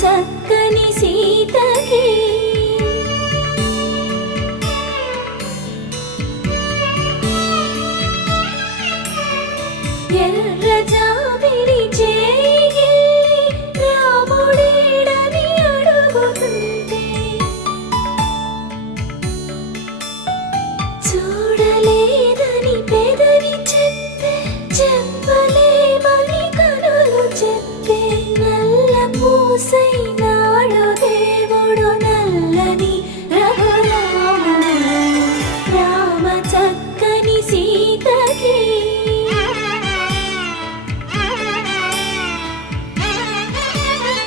చక్కని సీతకి ఎర్ర జాబిలి చేయి రాముడేడని అడుగుతుంటే చూడలేదని పెదవి చెప్పే చెప్పలేమని కనులు చెప్పే నల్ల పూసైన